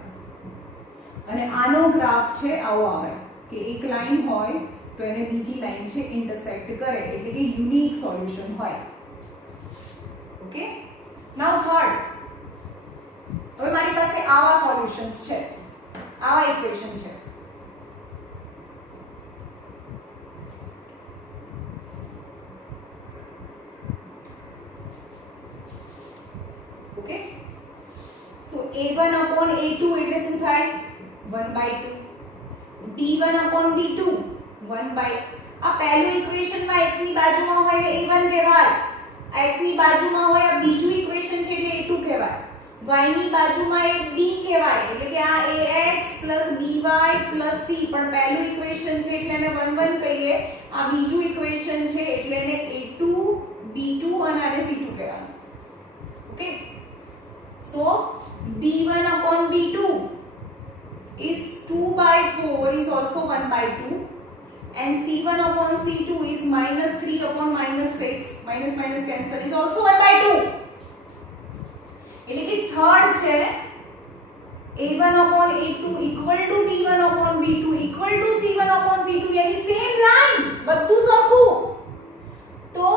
અને આનો ગ્રાફ છે આવો આવે કે એક લાઈન હોય તો એને બીજી લાઈન છે ઇન્ટરસેક્ટ કરે એટલે કે યુનિક સોલ્યુશન હોય. ઓકે. નાઉ થર્ડ, હવે મારી પાસે આવા સોલ્યુશન્સ છે, આવા ઇક્વેશન છે. ઓકે. સો a1/a2 એટલે શું થાય? 1/2. b1/b2 1/, આ પહેલું ઇક્વેશનમાં x ની બાજુમાં હોય ને a1 કહેવાય, x ની બાજુમાં હોય આ બીજું ઇક્વેશન છે એટલે a2 કહેવાય, y ની બાજુમાં એ b કહેવાય એટલે કે આ ax + by + c. પણ પહેલું ઇક્વેશન છે એટલે એને 1 1 કહીએ, આ બીજું ઇક્વેશન છે એટલે એને a2 b2 અને આને c2 કહેવાય. Okay. So b1/b2 is 2/4 is also 1/2 and c1 upon c2 is minus 3 upon minus 6, minus minus cancel, is also 1/2. એટલે કે થર્ડ છે a1 upon a2 equal to b1 upon b2 equal to c1 upon c2, यानी same line, બધું સરખું. તો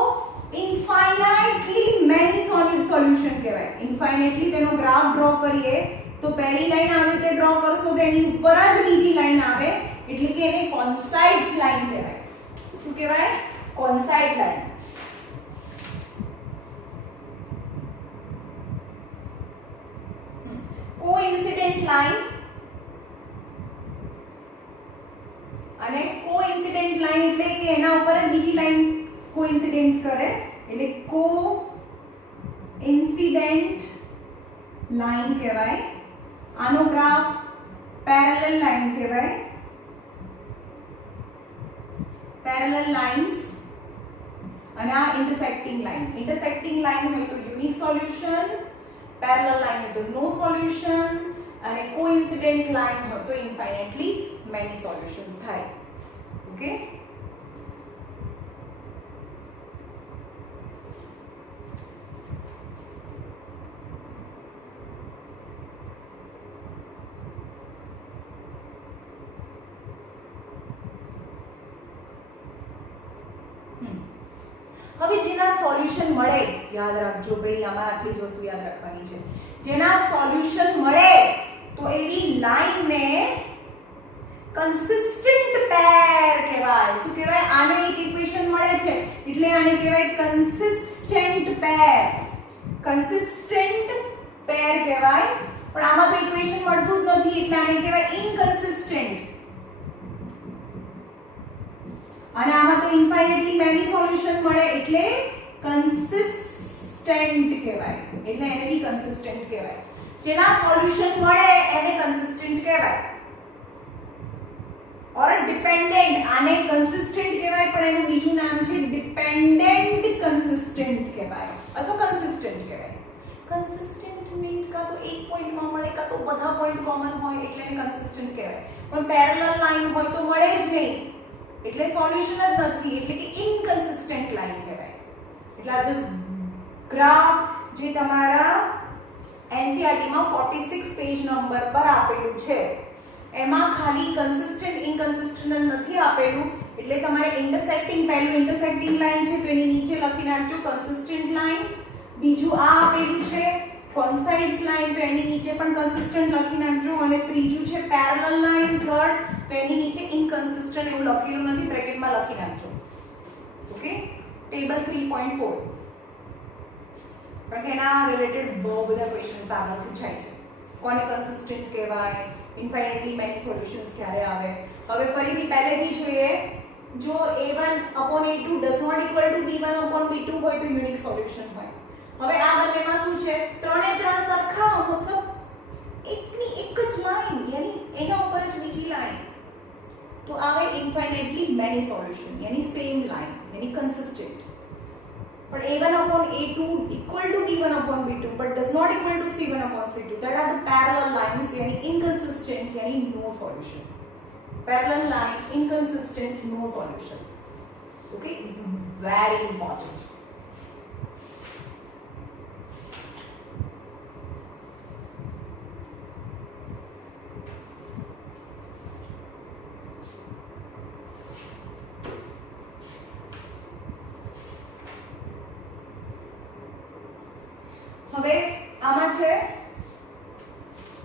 ઇન્ફાઇનાઇટલી many solution કહેવાય. ઇન્ફાઇનાઇટલી તેનો graph draw કરીએ તો પહેલી લાઈન આવી રીતે ડ્રો કરશો તો એની ઉપર જ બીજી લાઈન આવે, એટલે કે એને કોન્સાઇડ્સ લાઈન કહેવાય. શું કહેવાય? કોન્સાઇડ લાઈન. કોઇન્સિડન્ટ લાઈન અને કોઇન્સિડન્ટ લાઈન એટલે કે એના ઉપર જ બીજી લાઈન કોઇન્સિડન્સ કરે, એટલે કોઇન્સિડન્ટ લાઈન કહેવાય. આનો ગ્રાફ પેરેલલ લાઈન કહેવાય. પેરેલલ લાઇન્સ અને આ ઇન્ટરસેક્ટિંગ લાઈન. ઇન્ટરસેક્ટિંગ લાઈન હોય તો યુનિક સોલ્યુશન, પેરેલલ લાઈન હોય તો નો સોલ્યુશન, અને કોઇન્સિડન્ટ લાઈન હોય તો ઇન્ફાઇનાઇટલી મેની સોલ્યુશન્સ થાય. ઓકે, હવે જેના સોલ્યુશન મળે, યાદ રાખજો ભાઈ, આમાં આટલી જ વસ્તુ યાદ રાખવાની છે. જેના સોલ્યુશન મળે તો એવી લાઈનને કન્સિસ્ટન્ટ પેર કહેવાય. શું કહેવાય? આને એક ઇક્વેશન મળે છે એટલે આને કહેવાય કન્સિસ્ટન્ટ પેર. કન્સિસ્ટન્ટ પેર કહેવાય. પણ આમાં તો ઇક્વેશન મળતું જ નથી એટલે આને કહેવાય ઇનકન્સિસ્ટન્ટ. અને આમાં તો ઇન્ફાઇનાઇટલી મેની સોલ્યુશન મળે એટલે કન્સિસ્ટન્ટ કહેવાય. એટલે એને બી કન્સિસ્ટન્ટ કહેવાય. જેના સોલ્યુશન મળે એને કન્સિસ્ટન્ટ કહેવાય. ઓર ડિપેન્ડન્ટ, આને કન્સિસ્ટન્ટ કહેવાય પણ એનું બીજું નામ છે ડિપેન્ડન્ટ કન્સિસ્ટન્ટ કહેવાય અથવા કન્સિસ્ટન્ટ કહેવાય. કન્સિસ્ટન્ટ મીન કાં તો એક પોઈન્ટમાં મળે કાં તો બધા પોઈન્ટ કોમન હોય એટલે એને કન્સિસ્ટન્ટ કહેવાય. પણ પેરેલલ લાઈન હોય તો મળે જ નહીં એટલે સોલ્યુશન જ નથી, એટલે કે ઇનકન્સિસ્ટન્ટ લાઈન કહેવાય. એટલે આ ધીસ ગ્રાફ જે તમારા NCERT માં 46 પેજ નંબર પર આપેલું છે એમાં ખાલી કન્સિસ્ટન્ટ ઇનકન્સિસ્ટન્ટ નથી આપેલું, એટલે તમારે ઇન્ટરસેક્ટિંગ, પહેલું ઇન્ટરસેક્ટિંગ લાઈન છે તો એની નીચે લખી નાખજો કન્સિસ્ટન્ટ લાઈન. બીજું આ આપેલું છે કોન્સાઇડ્સ લાઈન તો એની નીચે પણ કન્સિસ્ટન્ટ લખી નાખજો. અને ત્રીજું છે પેરેલલ લાઈન, થર્ડ તો એની નીચે ઇનકન્સિસ્ટન્ટ એવું લખેલું નથી, બ્રેકેટમાં લખી નાખજો. ઓકે, ટેબલ 3.4 કારણ કે એના રિલેટેડ બહુ બધા ક્વેશ્ચન્સ આગળ પૂછાય છે. કોને કન્સિસ્ટન્ટ કહેવાય, ઇન્ફાઇનાઇટલી મેની સોલ્યુશન્સ ક્યારે આવે. હવે ફરીથી પહેલેથી જોઈએ, જો a1 upon a2 does not equal to b1 upon b2 હોય તો યુનિક સોલ્યુશન હોય. હવે આ બંનેમાં શું છે? ત્રણે ત્રણ સરખા, મતલબ એકની એક જ લાઈન, યાની એના ઉપર જ બીજી લાઈન, તો આવે ઇન્ફાઇનાઇટલી મેની સોલ્યુશન, યાની સેમ લાઈન, યાની કન્સિસ્ટન્ટ. પણ a1 upon a2 equal to b1 upon b2 but does not equal to c1 upon c2, that are the parallel lines, यानी inconsistent, यानी no solution. Parallel line, inconsistent, no solution. Okay, is very important. હવે આમાં છે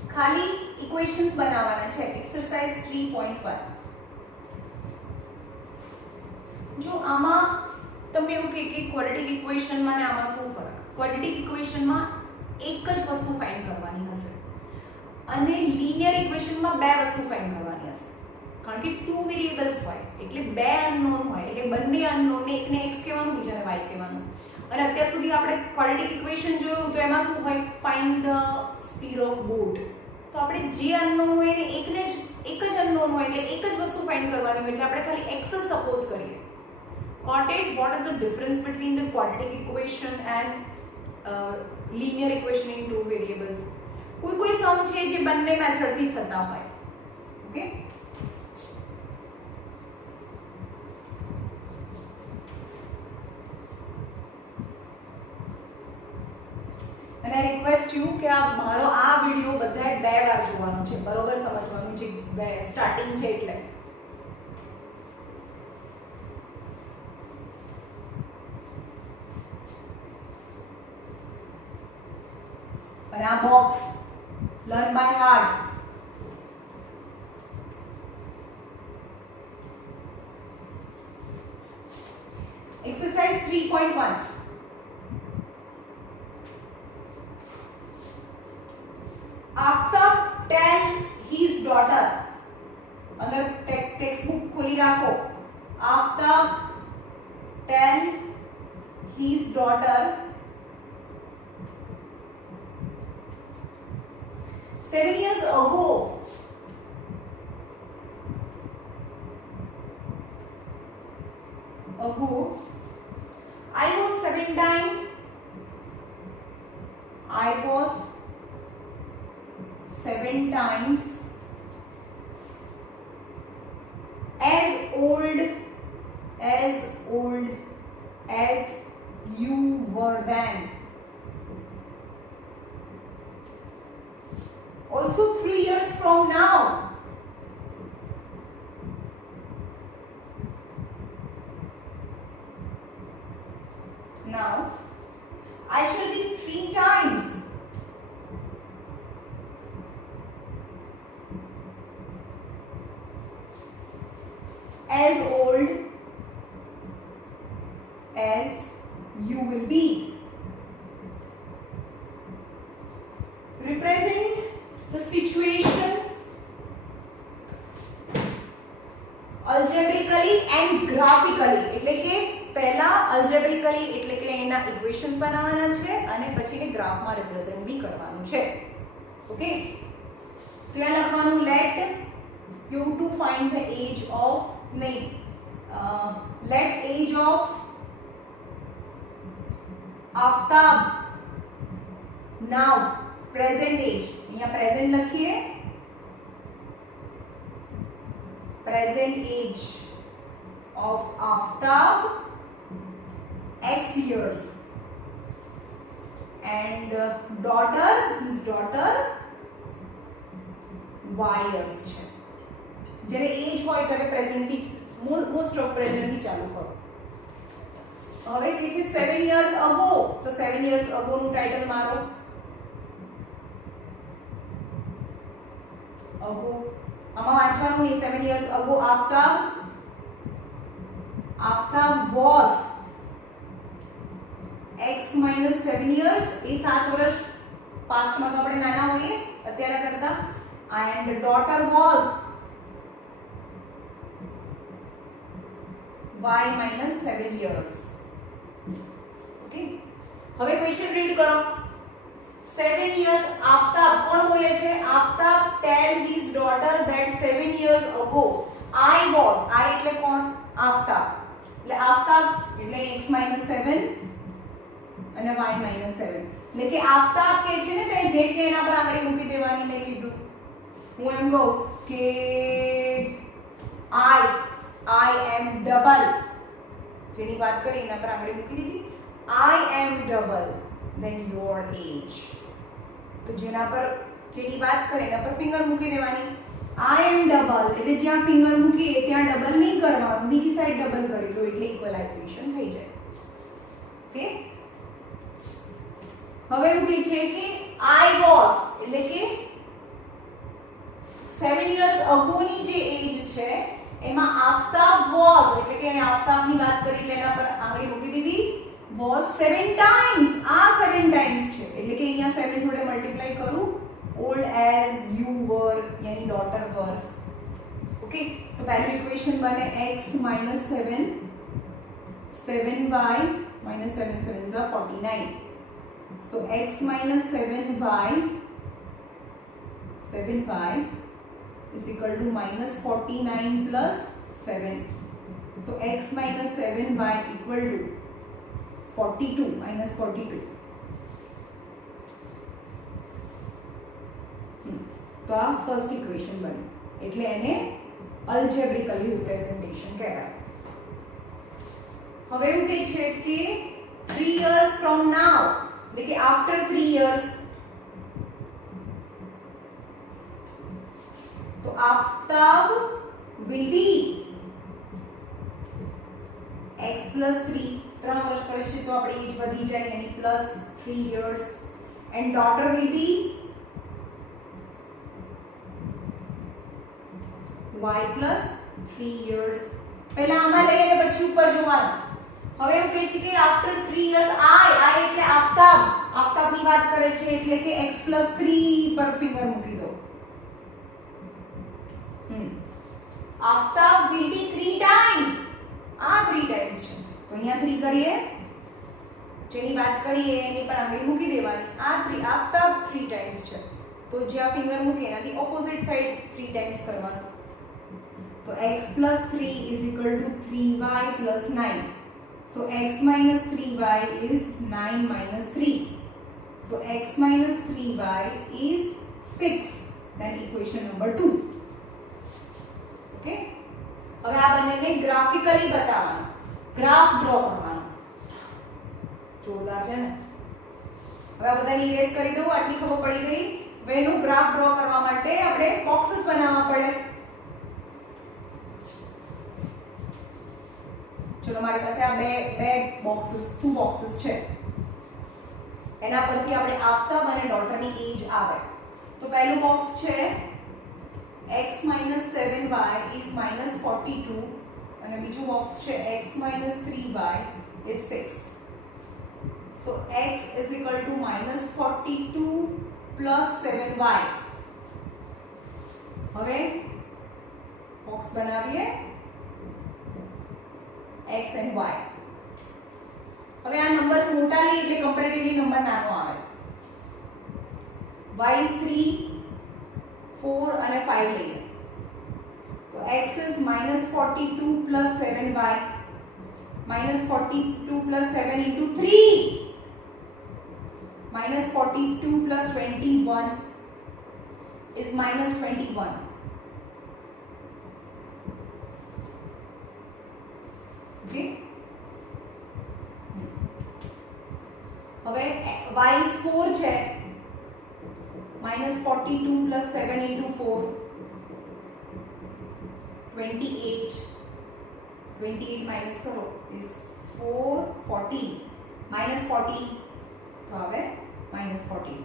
ખાલી equations બનાવવાના છે. Exercise 3.1. જો આમાં તમને એવું કે ક્વોડ્રેટિક ઇક્વેશનમાં ને આમાં શું ફરક? ક્વોડ્રેટિક ઇક્વેશનમાં એક જ વસ્તુ ફાઇન્ડ કરવાની હશે અને લિનિયર ઇક્વેશનમાં બે વસ્તુ ફાઇન્ડ કરવાની હશે. કારણ કે ટુ વેરિયેબલ્સ હોય એટલે બે અનનોન હોય, એટલે બંને અનનોન ને એકને x કહેવાનું બીજાને y કહેવાનું. અને અત્યાર સુધી આપણે ક્વોડ્રેટિક ઇક્વેશન જોયું તો એમાં શું હોય? Find the speed of boat. તો આપણે જે અનનોન હોય એને એકને જ એક જ અનનોન હોય એટલે એક જ વસ્તુ ફાઇન્ડ કરવાની હોય એટલે આપણે ખાલી x જ સપોઝ કરીએ. Got it? What is the difference between the quadratic equation and linear equation in two variables? કોઈ સમ છે જે બંને મેથડથી થતા હોય. ઓકે, અને આઈ રિક્વેસ્ટ યુ કે આ મારો આ વિડિયો બધાએ 2 વાર જોવાનો છે, બરોબર સમજવાનું છે, સ્ટાર્ટિંગ છે એટલે. અને આ box learn by heart. Exercise 3.1. Aftab tell his daughter. अगर टेक्स्ट बुक खुली रखो. Aftab tell his daughter 7 years ago I was 7 times as old as you were then. Also 3 years from now I shall be 3 times as old as you will be. Represent the situation algebraically and graphically. એટલે કે પહેલા algebraically એટલે કે એના equations બનાવવાના છે અને પછી એને ગ્રાફમાં રિપ્રેઝન્ટ બી કરવાનું છે. ઓકે, તો અહીંયા લખવાનું let you to find the age of let age of Aftab now present age. અહીંયા present લખીએ, present age of Aftab x years and daughter, his daughter y years છે. જ્યારે એજ હોય ત્યારે પ્રેઝન્ટ થી મોસ્ટ ઓફ પ્રેઝન્ટ થી ચાલુ કરો. હવે કે છે 7 years ago, તો 7 years ago નું ટાઇટલ મારો ago. આમાં વાંચવાનું નહીં. 7 years ago Aftab was x minus 7 years. એ 7 વર્ષ પાસ્ટમાં તો આપણે નાના હોઈએ અત્યારે કરતા. and daughter was y minus 7 years. okay, હવે ક્વેશ્ચન રીડ કરો. 7 years Aftab કોણ બોલે છે? Aftab tell his daughter that 7 years ago I was. I એટલે કોણ? Aftab. એટલે Aftab એટલે x minus 7 અને y minus 7. એટલે કે Aftab કે છે ને તે જે કે એના પર આંગળી મૂકી દેવાની. મેં કીધું હું એમ કહું કે I am double, જેની વાત કરી એના પર આંગળી મૂકી દીધી. I am double than your age. તો જેના પર જેની વાત કરે એના પર ફિંગર મૂકી દેવાની. I am double એટલે જ્યાં ફિંગર મૂકીએ ત્યાં ડબલ નહીં કરવાનું, બીજી સાઈડ ડબલ કરી દો એટલે ઇક્વલાઇઝેશન થઈ જાય. ઓકે, હવે એવું કહે છે કે I was એટલે કે 7 years ago ની જે એજ છે એમાં Aftab was એટલે કે એને આફતાબની વાત કરી એટલે એના પર આંગળી મૂકી દીધી. was 7 times. આ 7 times છે એટલે કે અહીંયા 7 જોડે મલ્ટીપ્લાય કરું. old as you were यानी daughter were. ओके, तो पहली इक्वेशन बने x minus 7 7y minus 7 7 is 49. so x minus 7y is equal to minus 49 plus 7. so x minus 7y equal to 42 minus 42. તો આ ફર્સ્ટ ઇક્વેશન બની એટલે એને અલ્જેબ્રિકલી representation કહેવાય. હવે એવું કહે છે કે 3 years from now એટલે કે આફ્ટર 3 years, તો Aftab will be x plus 3, 3 વર્ષ કરીશું તો આપણી એજ વધી જાય એની plus 3 years, and daughter will be y plus 3 years. પહેલા આમાં લઈએ અને પછી ઉપર જોવાનું. હવે એવું કહે છે કે આફ્ટર 3 years I એટલે આફતાબ, આફતાબની વાત કરે છે એટલે કે x plus 3 પર ફિંગર મૂકી દો. આફતાબ will be 3 times, આ 3 times છે તો અહીંયા 3 કરીએ, જેની વાત કરીએ એની પર આંગળી મૂકી દેવાની. આ 3 આફતાબ 3 times છે તો જ્યાં ફિંગર મૂકે એનાથી ઓપોઝિટ સાઈડ 3 times કરવાનું. तो x plus 3 is equal to 3y plus 9. So x minus 3y is 9 minus 3. So x minus 3y is 6. Then equation number 2. Okay. હવે આ બંનેને ગ્રાફિકલી બતાવવાનું, ગ્રાફ ડ્રો કરવાનો. જોરદાર છે ને. હવે આ બધાને ઇરેઝ કરી દઉં, આટલી ખબર પડી ગઈ. હવે એનું ગ્રાફ ડ્રો કરવા માટે આપણે બોક્सेस બનાવવા પડે. चलो हमारे पास आ બે બોક્सेस, 2 બોક્सेस છે. એના પરથી આપણે આફતાબ અને ડોટરની એજ આવે. તો પહેલું બોક્સ છે x 7y is -42 અને બીજું બોક્સ છે x 3y is 6. So x is equal to -42 plus 7y. હવે બોક્સ બનાવીએ x and y. હવે આ નંબર્સ મોટા લઈએ એટલે કમ્પેરેટિવલી નંબર નાનો આવે. y is 3, 4 અને 5 લઈએ તો x is -42 plus 7y. -42 plus 7 into 3, -42 plus 21 is -21. Okay. હવે y is 4 છે, -42 plus 7 into 4 28. 28 minus करो is 4 40 minus 40 तो આવે -40.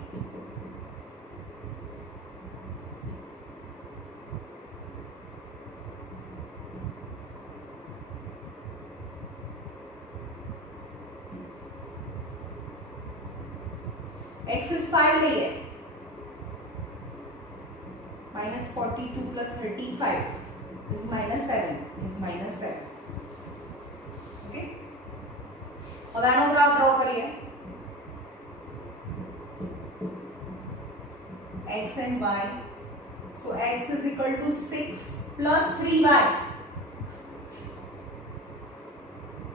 x is 5 લઈએ, -42 plus 35 is -7, is -7. Okay. હવે આનો ગ્રાફ ડ્રો કરીએ. x and y. So x is equal to 6 plus 3y.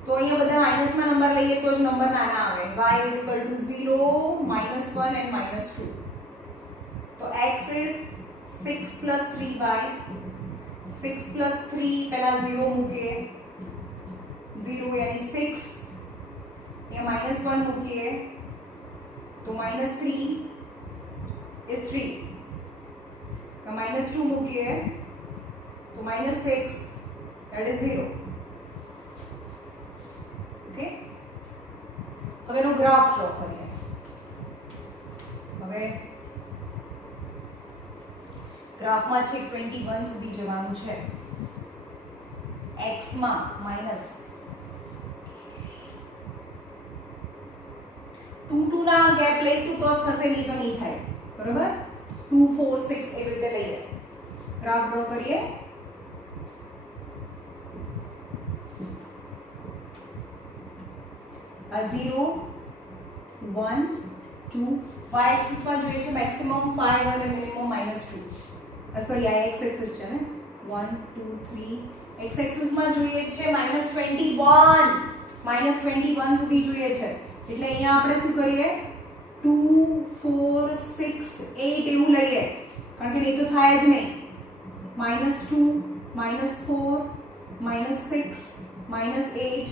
तो અહીંયા બધા માઈનસમાં નંબર લઈએ તો જ નંબર નાના આવે. y is equal to 0, -1 and -2. તો x is 6 plus 3y. 6 plus 3 પહેલા 0 મૂકીએ, 0 यानी 6. यहाँ -1 મૂકીએ તો -3 is 3. -2 મૂકીએ તો -6, that is 0. Okay. હવે નો ગ્રાફ ડ્રો કરીએ. હવે ગ્રાફમાં છે 21 સુધી જવાનું છે. x માં માઈનસ 2 2 ના ગેપ લઈશું તો થશે, નહીં તો નહીં થાય. બરોબર. 2 4 6 એવી રીતે લઈએ. ગ્રાફ ડ્રો કરીએ. आ 0 1 2 y एक्सिस માં જોઈએ છે મેક્સિમમ 5 અને મિનિમમ -2. સોરી આ x एक्सिस છે ને 1 2 3. x एक्सिस માં જોઈએ છે -21, -21 સુધી જોઈએ છે. એટલે અહીંયા આપણે શું કરીએ 2 4 6 8 એવું લઈએ, કારણ કે નહીં તો થાય જ નહીં. -2 -4 -6 -8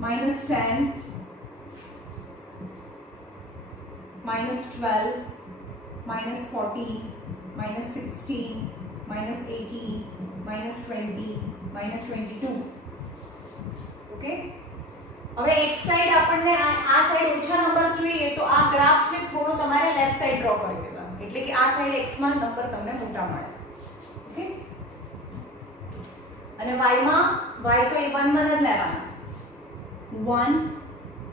-10 -12, -14, -16, -18, -20, -22. ઓકે, હવે એક સાઈડ આપણને આ સાઈડ ઓછા નંબર્સ જોઈએ તો આ ગ્રાફ છે થોડો તમારે લેફ્ટ સાઈડ ડ્રો કરી દેવાનો, એટલે કે આ સાઈડ x માં નંબર તમને મોટા મળે. ઓકે, અને y માં y તો એ 1 માં જ લેવાના. 1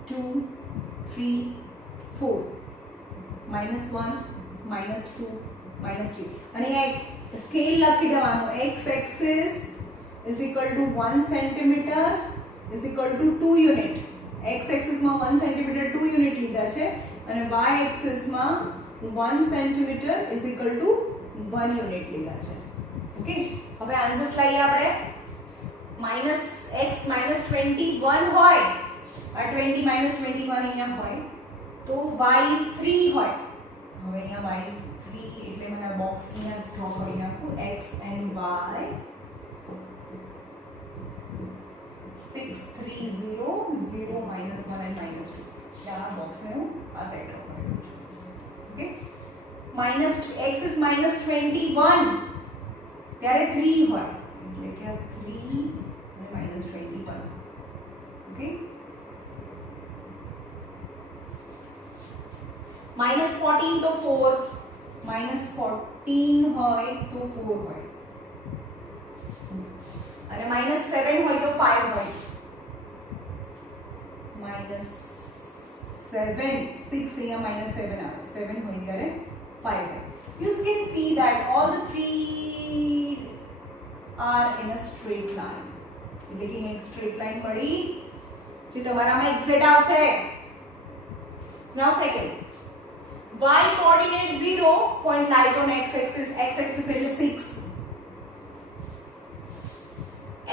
2 3 4 -1 -2 -3 અને એક સ્કેલ લખી દેવાનો. x axis is equal to 1 centimeter is equal to 2 unit. x axis માં 1 centimeter 2 unit લીધા છે અને y axis માં 1 centimeter is equal to 1 unit લીધા છે. ઓકે, હવે આન્સર્સ લઈએ આપણે. -x -21 હોય આ 20 -21 અહીંયા હોય તો y is 3 હોય. હવે અહીંયા y is 3 એટલે મને આ બોક્સ અહીંયા ડ્રો કરી નાખું. x and y 6 3 0 0 -1 and -2 આ બોક્સ ને હું આ સાઈડ ડ્રો કરી દઉં છું. ઓકે, x is -21 ત્યારે 3 હોય એટલે કે 3 અને -21. ઓકે, -14 તો 4 -14 હોય તો 4 હોય અને -7 હોય તો 5 હોય. -7 6 અહીંયા -7 આવે 7 હોય ત્યારે 5 હોય. You can see that all the three are in a straight line. એટલે કે એક સ્ટ્રેટ લાઈન મળી જે તમારામાં એક્ઝેક્ટ આવશે. Now second, y coordinate 0 point lies on x axis. X axis is 6.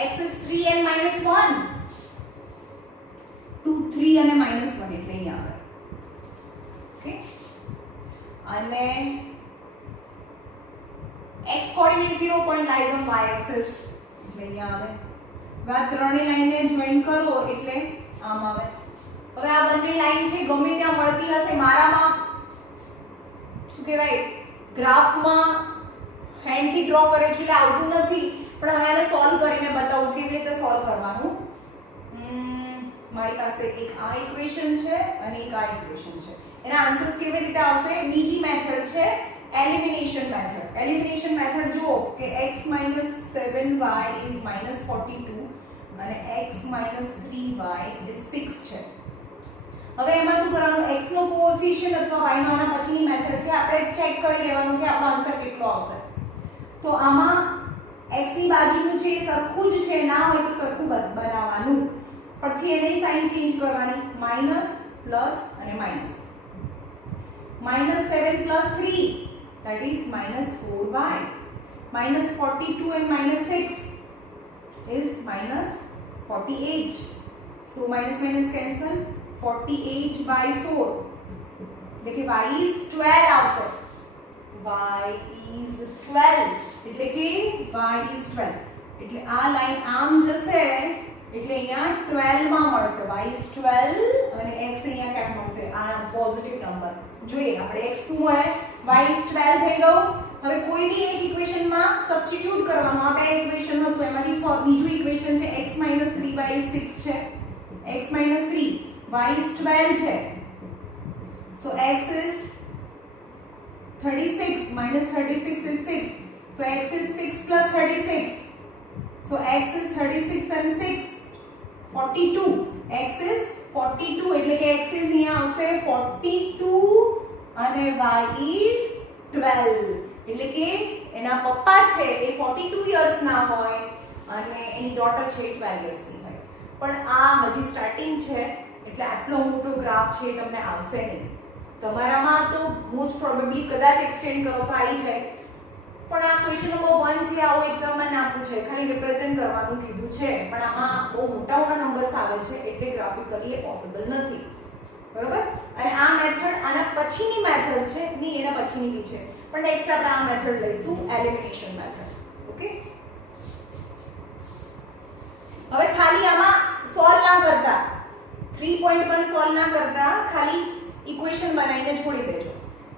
x is 3 and -1. 2 3 અને -1 એટલે અહીંયા આવે. ઓકે, અને x coordinate 0 point lies on y axis એટલે અહીંયા આવે. હવે આ ત્રણેય લાઈનને જોઈન કરો એટલે આમ આવે. હવે આ બંને લાઈન છે ગમે ત્યાં મળતી હશે. મારામાં શું કહેવાય ગ્રાફમાં હેન્ડથી ડ્રો કરે છે એટલે આવતું નથી, પણ હવે આને સોલ્વ કરીને બતાવું કેવી રીતે સોલ્વ કરવાનું. મારી પાસે એક આ ઇક્વેશન છે અને એક આ ઇક્વેશન છે. એના આન્સર્સ કેવી રીતે આવશે? બીજી મેથડ છે એલિમિનેશન મેથડ. એલિમિનેશન મેથડ જુઓ કે x - 7y is -42 અને x - 3y is 6 છે. હવે એમાં શું કરવાનું? x નો કોએફિશિયન્ટ અથવા y નો આના પછીની મેથડ છે, આપણે ચેક કરી લેવાનું કે આપણો આન્સર કેટલો આવશે. તો આમાં x ની બાજુનું છે સરખું જ છે, ના હોય તો સરખું બનાવવાનું. પછી એની સાઇન ચેન્જ કરવાની, માઈનસ પ્લસ અને minus. -7 + 3 that is -4y. -42 and -6 is -48. So minus cancel. 48/4 એટલે કે y is 12 આવશે. y is 12 એટલે કે y is 12 એટલે આ લાઈન આમ જશે એટલે અહીંયા 12 માં મળશે. y is 12 અને x અહીંયા કેમ મળશે? આ પોઝિટિવ નંબર. જોઈએ આપણે x શું મળે? y is 12 થઈ ગયું. હવે કોઈ બી એક ઇક્વેશનમાં સબસ્ટિટ્યુટ કરવાનું. આ બે ઇક્વેશન હતું એમાંથી બીજું ઇક્વેશન છે x - 3y is 6 છે. x - 3 y is 12 છે. So x is 36 -36 is 6. So x is 6 + 36. So x is 36 and 6 42. x is 42 એટલે કે x is અહીંયા આવશે 42 અને y is 12 એટલે કે એના પપ્પા છે એ 42 યર્સ ના હોય અને એની ડોટર છે 12 યર્સ ની હોય. પણ આ હજી સ્ટાર્ટિંગ છે એટલે આટલો મોટો ગ્રાફ છે તમને આવશે નહીં. તમારામાં તો મોસ્ટ પ્રોબેબલી કદાચ એક્સટેન્ડ કરો તો આવી જાય, પણ આ ક્વેશ્ચન નંબર 1 છે, આવો એક્ઝામમાં ના પૂછે, ખાલી રિપ્રેઝન્ટ કરવાનું કીધું છે, પણ આમાં બહુ મોટા નંબર્સ આવે છે એટલે ગ્રાફિકલી એ પોસિબલ નથી. બરોબર? અને આ મેથડ આના પછીની મેથડ છે, ની એના પછીની બી છે, પણ નેક્સ્ટ આપણે આ મેથડ લઈશું, એલિમિનેશન મેથડ. ઓકે, હવે ખાલી આમાં સોલ્વ ના કરતા 3.1 સોલ્વ ના કરતા ખાલી ઇક્વેશન બનાવીને છોડી દેજો.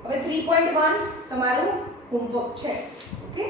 હવે 3.1 તમારું હોમવર્ક છે. ઓકે.